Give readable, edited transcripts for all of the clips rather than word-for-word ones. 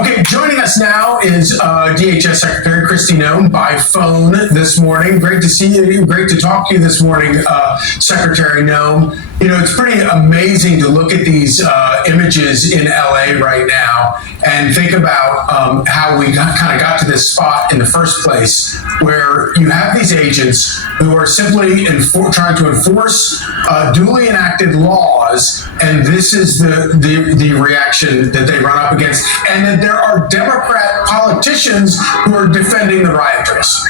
Okay, joining us now is DHS Secretary Kristi Noem by phone this morning. Great to see you. Great to talk to you this morning, Secretary Noem. You know, it's pretty amazing to look at these images in LA right now and think about how we kind of got to this spot in the first place, where you have these agents who are simply trying to enforce duly enacted laws, and this is the reaction that they run up against. And then there are Democrat politicians who are defending the rioters.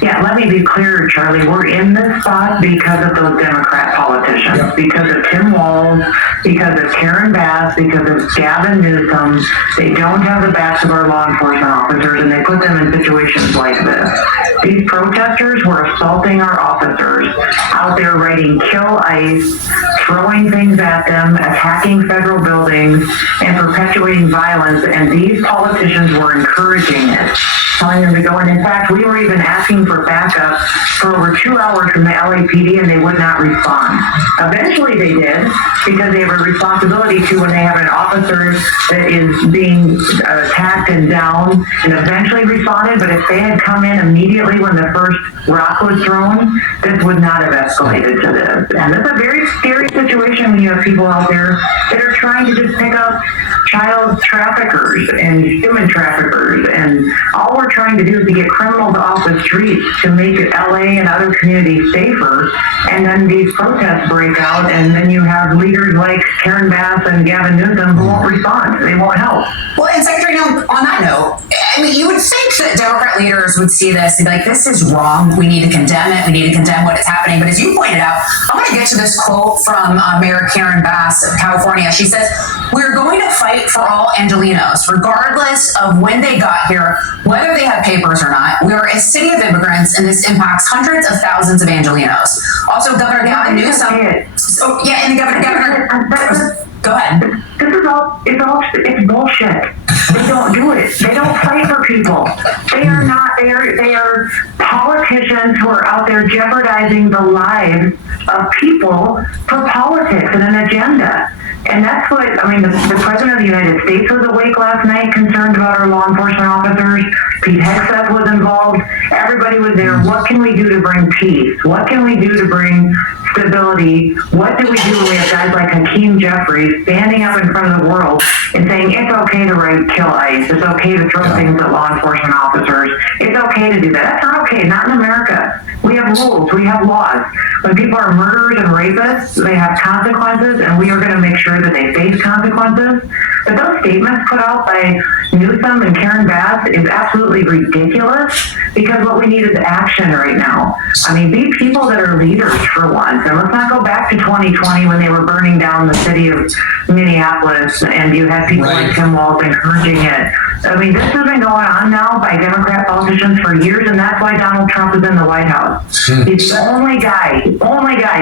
Yeah, let me be clear, Charlie. We're in this spot because of those Democrat politicians, Yep. because of Tim Walz, because of Karen Bass, because of Gavin Newsom. They don't have the backs of our law enforcement officers, and they put them in situations like this. These protesters were assaulting our officers, out there writing "Kill ICE," throwing things at them, attacking federal buildings, and perpetuating violence, and these politicians were encouraging it, telling them to go. And in fact, we were even asking for backup for over 2 hours from the LAPD, and they would not respond. Eventually they did, because they have a responsibility to, when they have an officer that is being attacked and down, and eventually responded. But if they had come in immediately when the first rock was thrown, this would not have escalated to this. And it's a very scary situation when you have people out there that are trying to just pick up child traffickers and human traffickers, and all we're trying to do is to get criminals off the streets to make LA and other communities safer. And then these protests break out, and then you have leaders like Karen Bass and Gavin Newsom who won't respond. They won't help. Well, and Secretary Noem, on that note, I mean, you would think that Democrat leaders would see this and be like, this is wrong. We need to condemn it. We need to condemn what is happening. But as you pointed out, I want to get to this quote from Mayor Karen Bass of California. She says, "We're going to fight for all Angelenos, regardless of when they got here, whether they have papers or not. We are a city of immigrants, and this impacts hundreds of thousands of Angelenos." Also, Governor Gavin Newsom. Oh, yeah, and Governor. Go ahead. This is all, it's bullshit. They don't do it. They don't fight for people. They are politicians who are out there jeopardizing the lives of people for politics and an agenda. And that's what, I mean, the President of the United States was awake last night, concerned about our law enforcement officers. Pete Hegseth was involved. Everybody was there. What can we do to bring peace? What can we do to bring stability? What do we do when we have guys like Hakeem Jeffries standing up in front of the world and saying it's okay to write "Kill ICE"? It's okay to throw things at law enforcement officers. It's okay to do that. That's not okay. Not in America. We have rules. We have laws. When people are murderers and rapists, they have consequences, and we are going to make sure that they face consequences. But those statements put out by Newsom and Karen Bass is absolutely ridiculous, because what we need is action right now. I mean, be people that are leaders for once. And let's not go back to 2020 when they were burning down the city of Minneapolis and you had people like Tim Walz encouraging it. I mean, this has been going on now by Democrat politicians for years, and that's why Donald Trump is in the White House. He's the only guy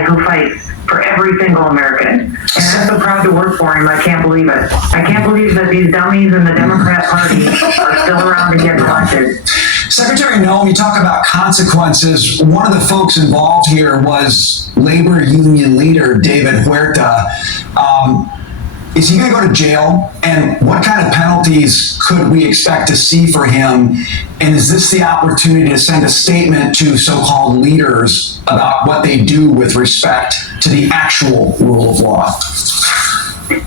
who fights for every single American. And I'm so proud to work for him. I can't believe it. I can't believe that these dummies in the Democrat Party are still around to get elected. Secretary Noem, you talk about consequences. One of the folks involved here was labor union leader David Huerta. Is he going to go to jail? And what kind of penalties could we expect to see for him? And is this the opportunity to send a statement to so-called leaders about what they do with respect to the actual rule of law?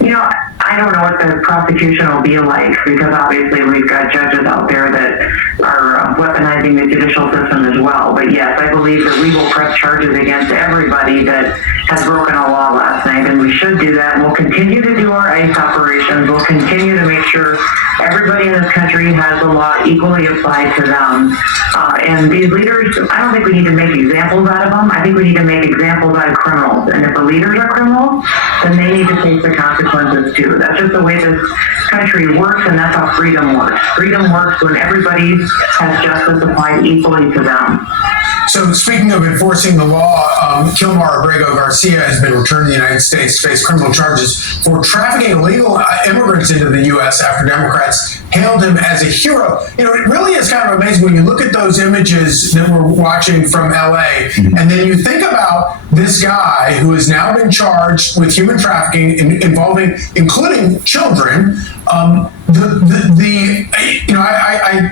You know, I don't know what the prosecution will be like, because obviously we've got judges out there that are weaponizing the judicial system as well. But yes, I believe that we will press charges against everybody that has broken a law last night, and we should do that. And we'll continue to do our ICE operations. We'll continue to make sure everybody in this country has the law equally applied to them. And these leaders, I don't think we need to make examples out of them. I think we need to make examples out of criminals. And if the leaders are criminals, then they need to face the consequences too. That's just the way this country works, and that's how freedom works. Freedom works when everybody has justice applied equally to them. So speaking of enforcing the law, Kilmar Abrego Garcia has been returned to the United States to face criminal charges for trafficking illegal immigrants into the U.S. after Democrats hailed him as a hero. You know, it really is kind of amazing when you look at those images that we're watching from L.A. and then you think about this guy who has now been charged with human trafficking involving, including children. I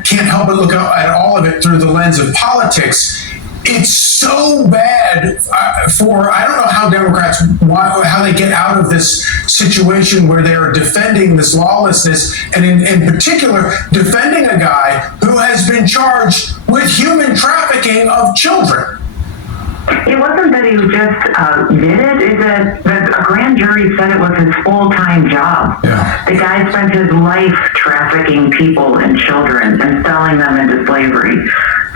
can't help but look at all of it through the lens of politics. It's so bad I don't know how Democrats, how they get out of this situation where they're defending this lawlessness, and in particular, defending a guy who has been charged with human trafficking of children. It wasn't that he just did it. It's that a grand jury said it was his full-time job. Yeah. The guy spent his life trafficking people and children and selling them into slavery.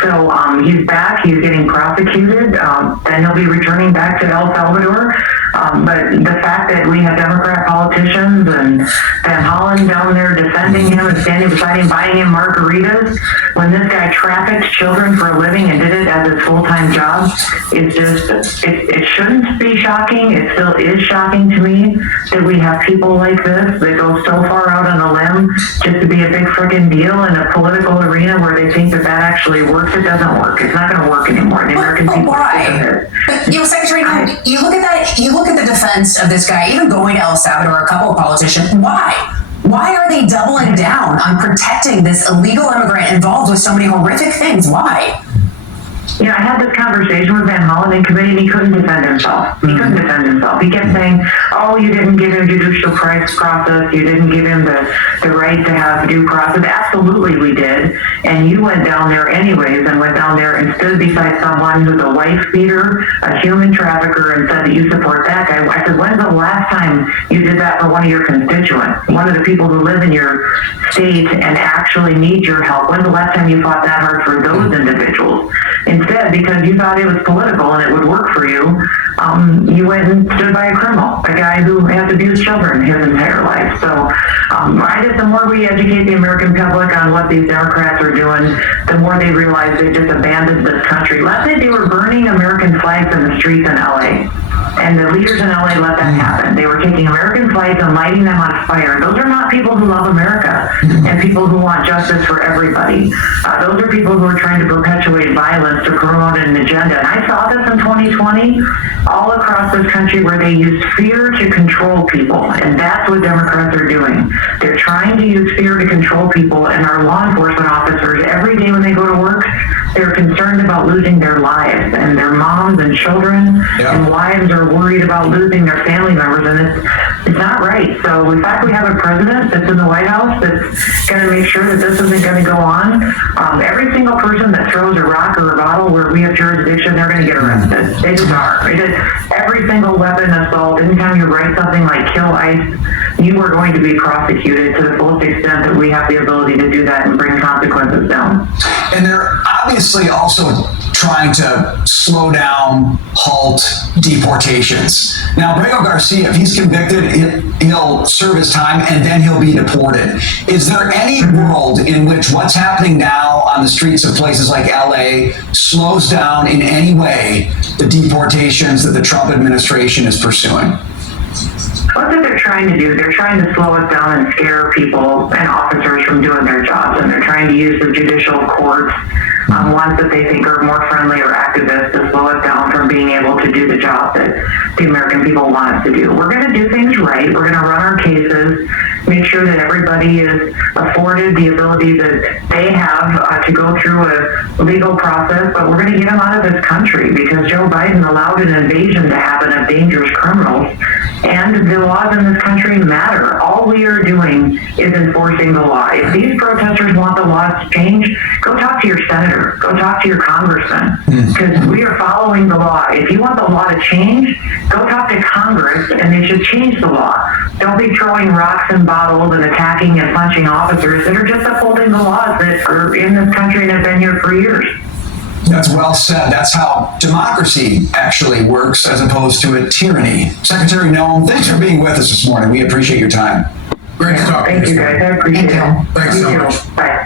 So he's back. He's getting prosecuted. Then he'll be returning back to El Salvador. But the fact that we have Democrat politicians and Van Hollen down there defending him and standing beside him, buying him margaritas, when this guy trafficked children for a living and did it as his full-time job, it's just, it shouldn't be shocking. It still is shocking to me that we have people like this that go so far out on a limb just to be a big friggin' deal in a political arena where they think that actually works. It doesn't work. It's not going to work anymore. The American people. Why? But, Secretary, you look at that. You look at the defense of this guy, even going to El Salvador, a couple of politicians. Why? Why are they doubling down on protecting this illegal immigrant involved with so many horrific things? Why? You know, I had this conversation with Van Hollen in committee, and he couldn't defend himself. He couldn't defend himself. He kept saying, oh, you didn't give him judicial process. You didn't give him the right to have due process. Absolutely, we did. And you went down there anyways and went down there and stood beside someone who's a wife beater, a human trafficker, and said that you support that guy. I said, when's the last time you did that for one of your constituents, one of the people who live in your state and actually need your help? When's the last time you fought that hard for those individuals? Instead, because you thought it was political and it would work for you, you went and stood by a criminal, a guy who has abused children his entire life. So I guess the more we educate the American public on what these Democrats are doing, the more they realize they just abandoned this country. Last night they were burning American flags in the streets in L.A., and the leaders in LA let that happen. They were taking American flags and lighting them on fire. Those are not people who love America and people who want justice for everybody. Those are people who are trying to perpetuate violence to promote an agenda. And I saw this in 2020 all across this country where they use fear to control people. And that's what Democrats are doing. They're trying to use fear to control people, and our law enforcement officers, every day when they go to work, they're concerned about losing their lives, and their moms and children and wives are worried about losing their family members, and it's not right. So in fact, we have a president that's in the White House that's going to make sure that this isn't going to go on. Every single person that throws a rock or a bottle where we have jurisdiction, they're going to get arrested. They just are. Every single weapon assault, anytime you write something like kill ICE, you are going to be prosecuted to the fullest extent that we have the ability to do that and bring consequences down. And they're obviously also trying to slow down, halt deportations. Now, Abrego Garcia, if he's convicted, he'll serve his time and then he'll be deported. Is there any world in which what's happening now on the streets of places like LA slows down in any way the deportations that the Trump administration is pursuing? What they're trying to do, they're trying to slow us down and scare people and officers from doing their jobs, and they're trying to use the judicial courts, ones that they think are more friendly or activist, to slow us down from being able to do the job that the American people want us to do. We're going to do things right. We're going to run our cases, make sure that everybody is afforded the ability that they have to go through a legal process, but we're going to get them out of this country because Joe Biden allowed an invasion to happen of dangerous criminals, and the laws in this country matter. All we are doing is enforcing the law. If these protesters want the laws to change, go talk to your senator, go talk to your congressman, because we are following the law. If you want the law to change, go talk to Congress, and they should change the law. Don't be throwing rocks and bottles and attacking and punching officers that are just upholding the laws that are in this country and have been here for years. That's well said. That's how democracy actually works as opposed to a tyranny. Secretary Noem, thanks for being with us this morning. We appreciate your time. Great to talk to you. Thank you, guys. I appreciate it. Thanks so much. Bye.